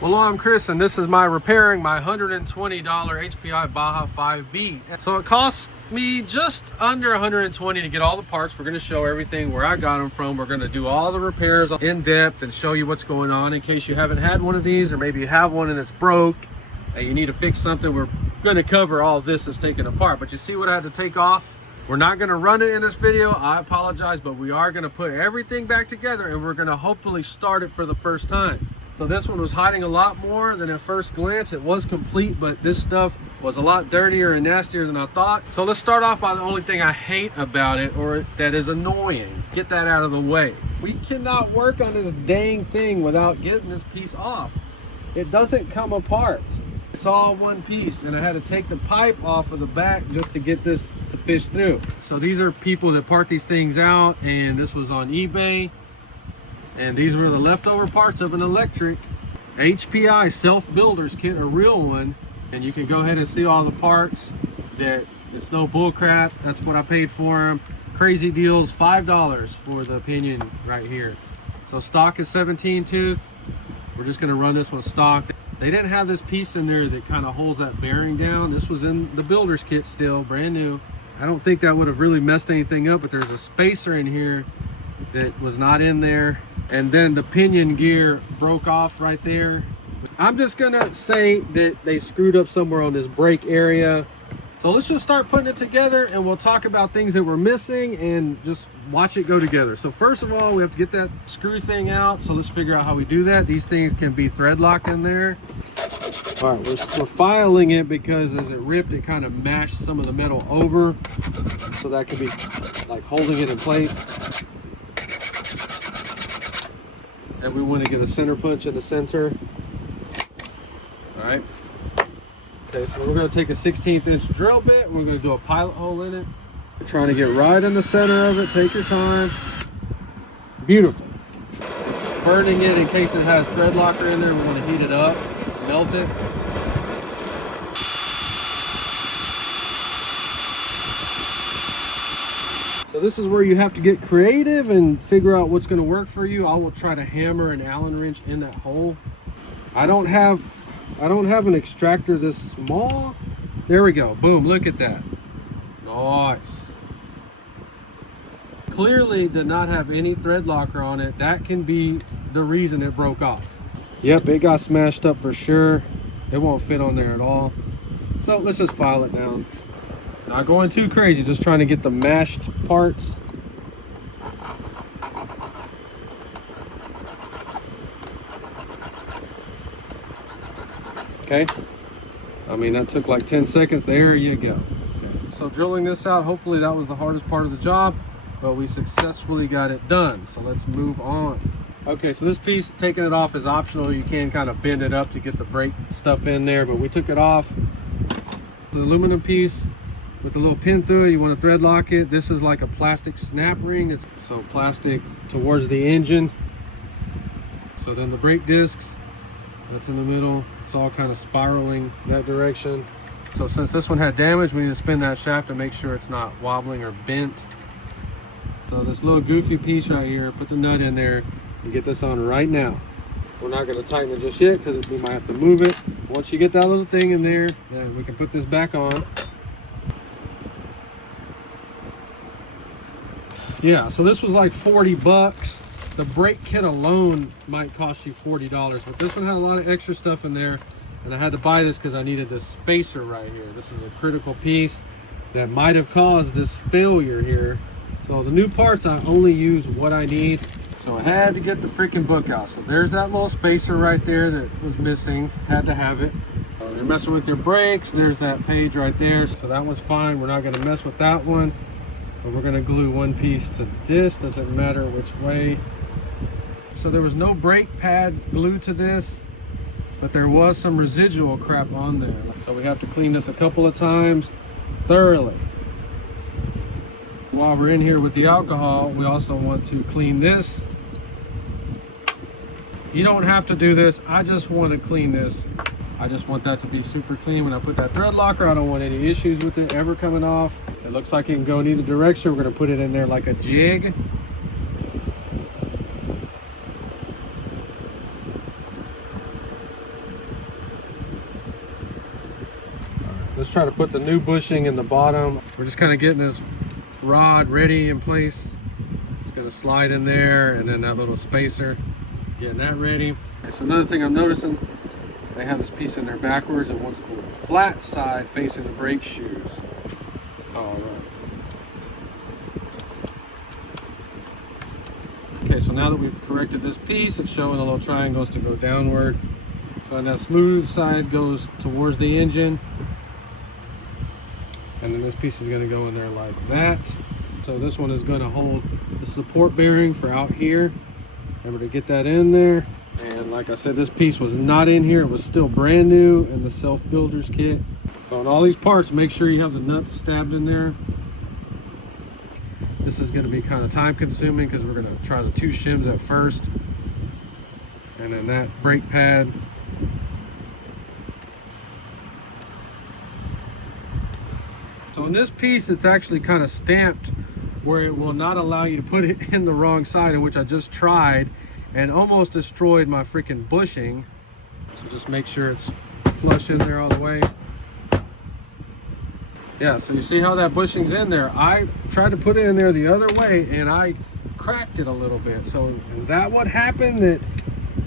Well, I'm Chris, and this is my repairing my $120 HPI Baja 5B. So it cost me just under $120 to get all the parts. We're going to show everything where I got them from. We're going to do all the repairs in depth and show you what's going on in case you haven't had one of these, or maybe you have one and it's broke and you need to fix something. We're going to cover all this that's taken apart. But you see what I had to take off? We're not going to run it in this video. I apologize, but we are going to put everything back together, and we're going to hopefully start it for the first time. So this one was hiding a lot more than at first glance. It was complete, but this stuff was a lot dirtier and nastier than I thought. So let's start off by the only thing I hate about it, or that is annoying. Get that out of the way. We cannot work on this dang thing without getting this piece off. It doesn't come apart. It's all one piece, and I had to take the pipe off of the back just to get this to fish through. So these are people that part these things out, and this was on eBay. And these were the leftover parts of an electric HPI self-builder's kit, a real one. And you can go ahead and see all the parts. That it's no bull crap. That's what I paid for them. Crazy deals, $5 for the pinion right here. So stock is 17 tooth. We're just gonna run this one stock. They didn't have this piece in there that kind of holds that bearing down. This was in the builder's kit still, brand new. I don't think that would have really messed anything up, but there's a spacer in here that was not in there. And then the pinion gear broke off right there. I'm just gonna say that they screwed up somewhere on this brake area. So let's just start putting it together, and we'll talk about things that we're missing and just watch it go together. So first of all, we have to get that screw thing out. So let's figure out how we do that. These things can be thread locked in there. All right, we're filing it because as it ripped, it kind of mashed some of the metal over. So that could be like holding it in place. And we want to give a center punch in the center. All right. Okay, so we're going to take a 1/16 inch drill bit, and we're going to do a pilot hole in it. We're trying to get right in the center of it. Take your time. Beautiful. Burning it in case it has thread locker in there. We want to heat it up, melt it. So this is where you have to get creative and figure out what's going to work for you. I will try to hammer an Allen wrench in that hole. I don't have an extractor this small. There we go. Boom, look at that. Nice. Clearly did not have any thread locker on it. That can be the reason it broke off. Yep, it got smashed up for sure. It won't fit on there at all. So let's just file it down. Not going too crazy, just trying to get the mashed parts. Okay. I mean, that took like 10 seconds. There you go. Okay. So drilling this out, hopefully that was the hardest part of the job, but we successfully got it done. So let's move on. Okay, so this piece, taking it off is optional. You can kind of bend it up to get the brake stuff in there, but we took it off. The aluminum piece with a little pin through it, you want to thread lock it. This is like a plastic snap ring. It's so plastic towards the engine. So then the brake discs, that's in the middle. It's all kind of spiraling that direction. So since this one had damage, we need to spin that shaft to make sure it's not wobbling or bent. So this little goofy piece right here, put the nut in there and get this on right now. We're not going to tighten it just yet because we might have to move it. Once you get that little thing in there, then we can put this back on. Yeah, so this was like 40 bucks. The brake kit alone might cost you $40, but this one had a lot of extra stuff in there, and I had to buy this because I needed this spacer right here. This is a critical piece that might have caused this failure here. So the new parts, I only use what I need. So I had to get the freaking book out. So there's that little spacer right there that was missing. Had to have it. You're messing with your brakes. There's that page right there. So that one's fine. We're not going to mess with that one. But we're going to glue one piece to this. Doesn't matter which way. So there was no brake pad glued to this, but there was some residual crap on there. So we have to clean this a couple of times thoroughly. While we're in here with the alcohol, we also want to clean this. You don't have to do this. I just want to clean this. I just want that to be super clean. When I put that thread locker, I don't want any issues with it ever coming off. It looks like it can go in either direction. We're going to put it in there like a jig. Let's try to put the new bushing in the bottom. We're just kind of getting this rod ready in place. It's gonna slide in there, and then that little spacer, getting that ready. Okay, so another thing I'm noticing, they have this piece in there backwards. It wants the flat side facing the brake shoes. All right. Okay, so now that we've corrected this piece, it's showing the little triangles to go downward. So that smooth side goes towards the engine. And then this piece is going to go in there like that. So this one is going to hold the support bearing for out here. Remember to get that in there. And like I said, this piece was not in here. It was still brand new in the self-builder's kit. So on all these parts, make sure you have the nuts stabbed in there. This is going to be kind of time consuming because we're going to try the 2 shims at first. And then that brake pad. So in this piece, it's actually kind of stamped where it will not allow you to put it in the wrong side, in which I just tried and almost destroyed my freaking bushing. So just make sure it's flush in there all the way. Yeah, so you see how that bushing's in there. I tried to put it in there the other way and I cracked it a little bit. So is that what happened?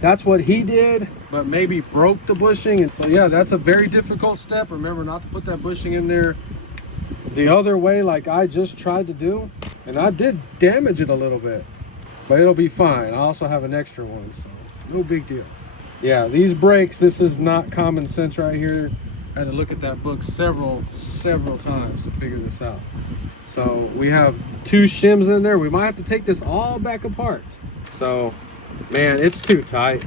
That's what he did, but maybe broke the bushing? And so yeah, that's a very difficult step. Remember not to put that bushing in there the other way like I just tried to do. And I did damage it a little bit, but it'll be fine. I also have an extra one, so no big deal. Yeah, these brakes, this is not common sense right here. I had to look at that book several times to figure this out. So we have 2 shims in there. We might have to take this all back apart. So, man, it's too tight.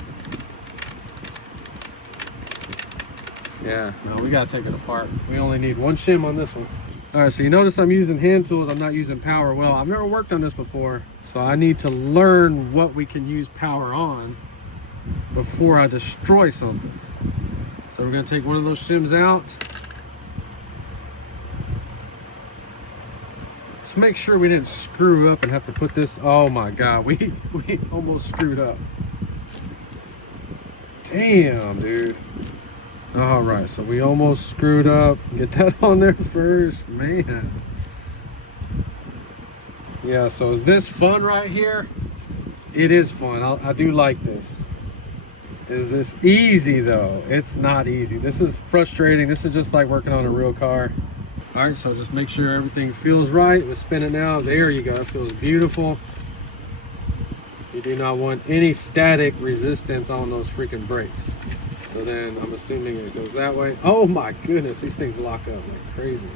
Yeah, no, we gotta take it apart. We only need 1 shim on this one. All right, so you notice I'm using hand tools. I'm not using power well. I've never worked on this before, so I need to learn what we can use power on before I destroy something. So we're gonna take one of those shims out. Let's make sure we didn't screw up and have to put this. Oh my God, we almost screwed up. Damn, dude. All right, so we almost screwed up. Get that on there first, man. Yeah, so is this fun right here? It is fun. I do like this. Is this easy though? It's not easy. This is frustrating. This is just like working on a real car. All right, so just make sure everything feels right. We'll spin it now. There you go. It feels beautiful. You do not want any static resistance on those freaking brakes. So then I'm assuming it goes that way. Oh my goodness, these things lock up like crazy.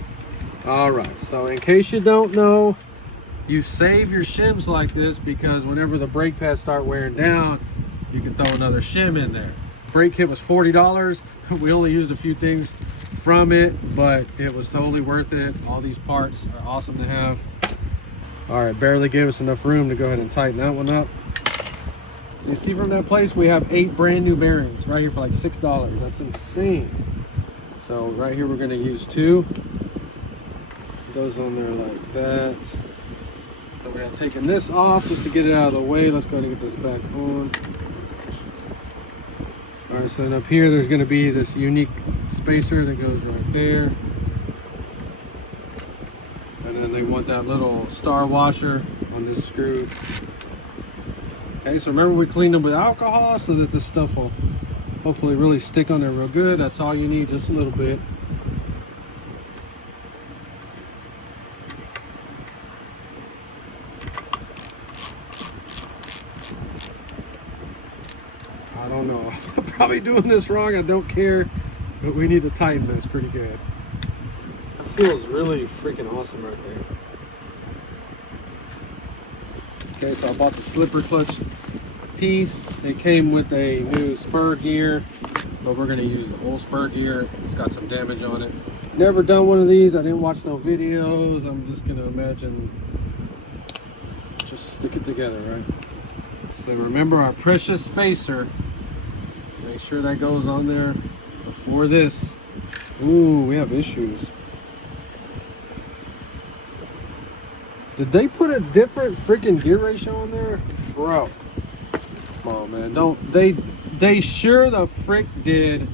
All right, so in case you don't know, you save your shims like this because whenever the brake pads start wearing down, you can throw another shim in there. Brake kit was $40. We only used a few things from it, but it was totally worth it. All these parts are awesome to have. All right, barely gave us enough room to go ahead and tighten that one up. So you see from that place, we have 8 brand new bearings right here for like $6. That's insane. So right here, we're gonna use 2. It goes on there like that. So we're gonna taking this off just to get it out of the way. Let's go ahead and get this back on. All right, so then up here, there's gonna be this unique spacer that goes right there. And then they want that little star washer on this screw. Okay, so remember we cleaned them with alcohol so that this stuff will hopefully really stick on there real good. That's all you need, just a little bit. I don't know. I'm probably doing this wrong. I don't care, but we need to tighten this pretty good. That feels really freaking awesome right there. Okay, so I bought the slipper clutch piece. It came with a new spur gear, but we're gonna use the old spur gear. It's got some damage on it. Never done one of these. I didn't watch no videos. I'm just gonna imagine just stick it together, right? So remember our precious spacer. Make sure that goes on there before this. Ooh, we have issues. Did they put a different freaking gear ratio on there? Bro. Come on, man. Don't they sure the frick did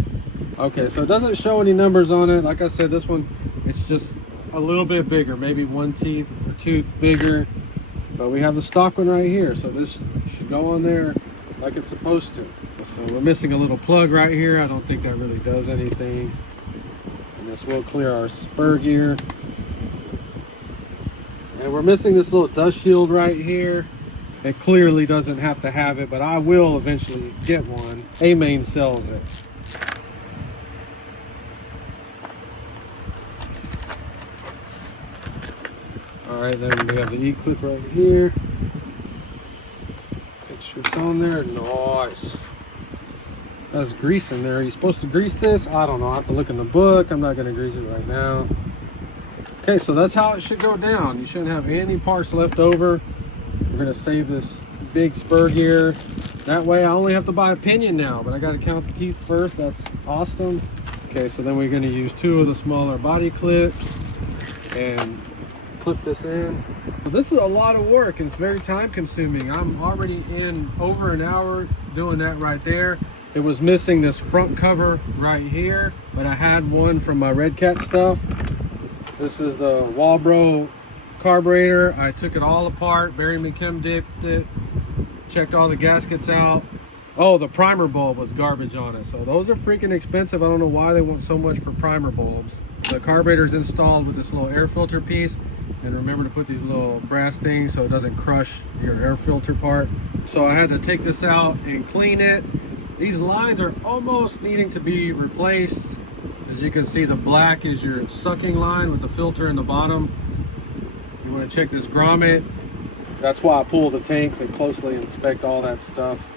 Okay, so it doesn't show any numbers on it. Like I said, this one, it's just a little bit bigger, maybe one teeth or tooth bigger. But we have the stock one right here, so this should go on there like it's supposed to. So we're missing a little plug right here. I don't think that really does anything. And this will clear our spur gear. And we're missing this little dust shield right here. It clearly doesn't have to have it, but I will eventually get one. A-Main sells it. All right, then we have the E-clip right here. Make sure it's on there. Nice. That's grease in there. Are you supposed to grease this? I don't know. I have to look in the book. I'm not going to grease it right now. Okay, so that's how it should go down. You shouldn't have any parts left over. We're going to save this big spur gear. That way I only have to buy a pinion now, but I got to count the teeth first. That's awesome. Okay, so then we're going to use 2 of the smaller body clips and clip this in. This is a lot of work. It's very time consuming. I'm already in over an hour doing that right there. It was missing this front cover right here, but I had one from my Red Cat stuff. This is the Walbro carburetor. I took it all apart, Barry McKim dipped it, checked all the gaskets out. Oh, the primer bulb was garbage on it. So those are freaking expensive. I don't know why they want so much for primer bulbs. The carburetor is installed with this little air filter piece. And remember to put these little brass things so it doesn't crush your air filter part. So I had to take this out and clean it. These lines are almost needing to be replaced. As you can see, the black is your sucking line with the filter in the bottom. You want to check this grommet. That's why I pull the tank to closely inspect all that stuff.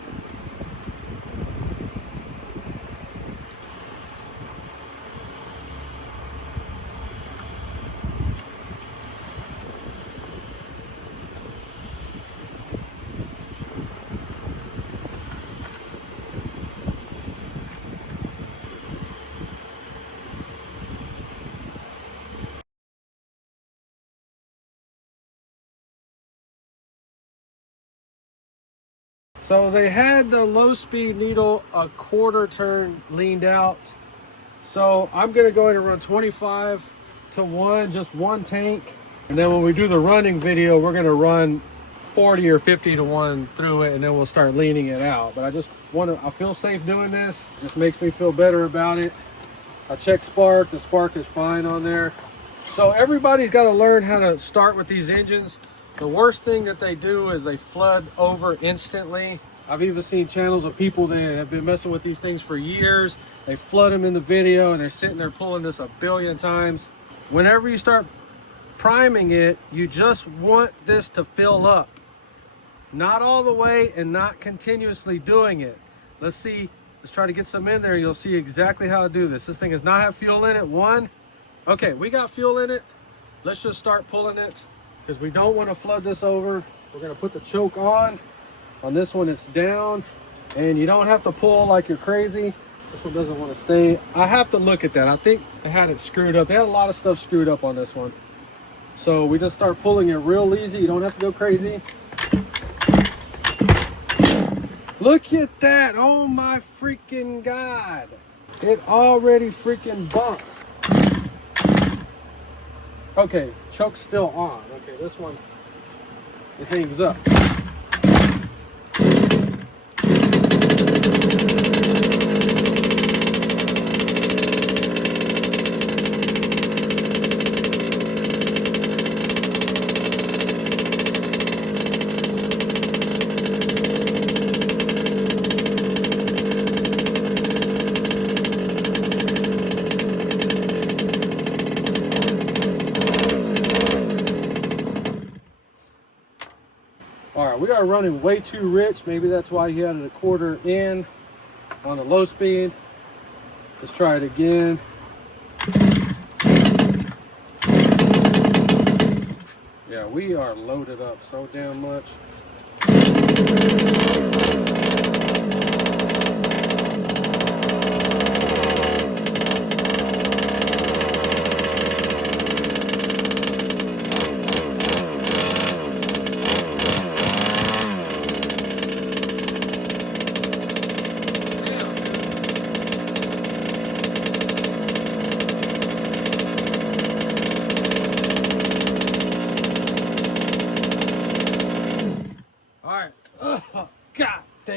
So they had the low speed needle a quarter turn leaned out. So I'm gonna go ahead and run 25 to 1, just one tank. And then when we do the running video, we're gonna run 40 or 50 to 1 through it, and then we'll start leaning it out. But I feel safe doing this. This makes me feel better about it. I checked spark, the spark is fine on there. So everybody's gotta learn how to start with these engines. The worst thing that they do is they flood over instantly. I've even seen channels of people that have been messing with these things for years. They flood them in the video and they're sitting there pulling this a billion times. Whenever you start priming it, you just want this to fill up. Not all the way and not continuously doing it. Let's try to get some in there. You'll see exactly how to do this. This thing does not have fuel in it. Okay, we got fuel in it. Let's just start pulling it, because we don't want to flood this over. We're going to put the choke on. On this one, it's down, and you don't have to pull like you're crazy. This one doesn't want to stay. I have to look at that. I think they had it screwed up. They had a lot of stuff screwed up on this one. So we just start pulling it real easy. You don't have to go crazy. Look at that. Oh my freaking God. It already freaking bumped. Okay, choke's still on. Okay, this one, it hangs up. All right, we are running way too rich. Maybe that's why he had it a quarter in on the low speed. Let's try it again. Yeah, we are loaded up so damn much.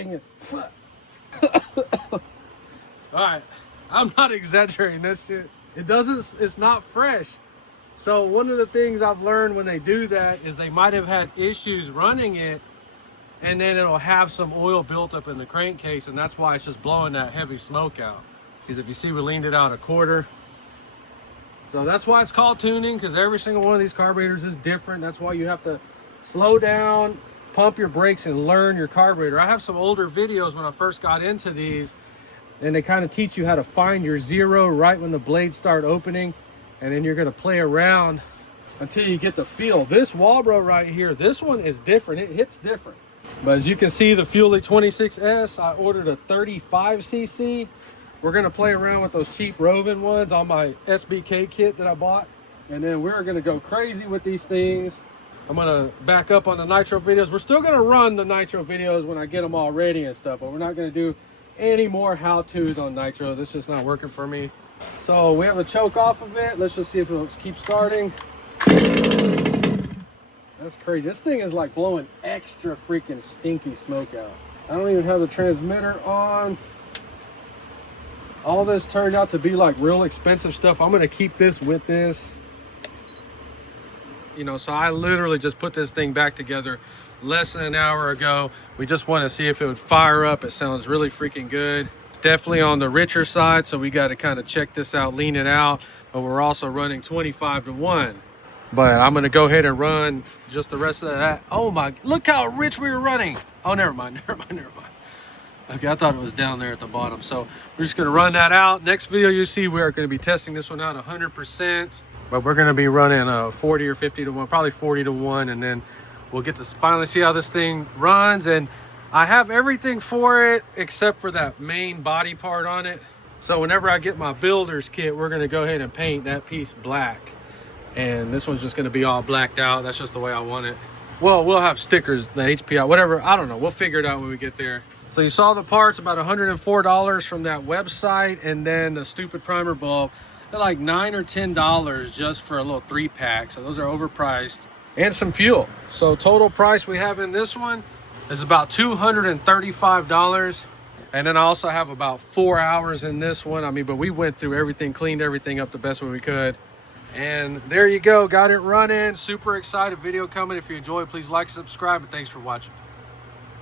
banging. All right, I'm not exaggerating this shit. It's not fresh. So one of the things I've learned when they do that is they might have had issues running it, and then it'll have some oil built up in the crankcase, and that's why it's just blowing that heavy smoke out. Because if you see, we leaned it out a quarter. So that's why it's called tuning, because every single one of these carburetors is different. That's why you have to slow down, pump your brakes, and learn your carburetor. I have some older videos when I first got into these, and they kind of teach you how to find your zero right when the blades start opening, and then you're going to play around until you get the feel. This Walbro right here, this one is different. It hits different. But as you can see, the Fuelie 26S, I ordered a 35cc. We're going to play around with those cheap Rovin ones on my SBK kit that I bought. And then we're going to go crazy with these things. I'm going to back up on the nitro videos. We're still going to run the nitro videos when I get them all ready and stuff, but we're not going to do any more how-tos on nitros. It's just not working for me. So we have a choke off of it. Let's just see if it'll keep starting. That's crazy. This thing is like blowing extra freaking stinky smoke out. I don't even have the transmitter on. All this turned out to be like real expensive stuff. I'm gonna keep this with this. You know, so I literally just put this thing back together less than an hour ago. We just want to see if it would fire up. It sounds really freaking good. It's definitely on the richer side, so we got to kind of check this out, lean it out, but we're also running 25-to-1. But I'm gonna go ahead and run just the rest of that. Oh my, look how rich we were running. Oh, never mind. Okay, I thought it was down there at the bottom. So we're just gonna run that out. Next video you see, we are gonna be testing this one out 100%, but we're gonna be running 40 or 50-to-1, probably 40-to-1, and then we'll get to finally see how this thing runs. And I have everything for it except for that main body part on it. So whenever I get my builder's kit, we're gonna go ahead and paint that piece black. And this one's just going to be all blacked out. That's just the way I want it. Well, we'll have stickers, the HPI, whatever. I don't know. We'll figure it out when we get there. So you saw the parts, about $104 from that website. And then the stupid primer bulb, they're like $9 or $10 just for a little 3-pack. So those are overpriced. And some fuel. So total price we have in this one is about $235. And then I also have about 4 hours in this one. I mean, but we went through everything, cleaned everything up the best way we could. And there you go, got it running. Super excited video coming. If you enjoyed, please like, subscribe, and thanks for watching.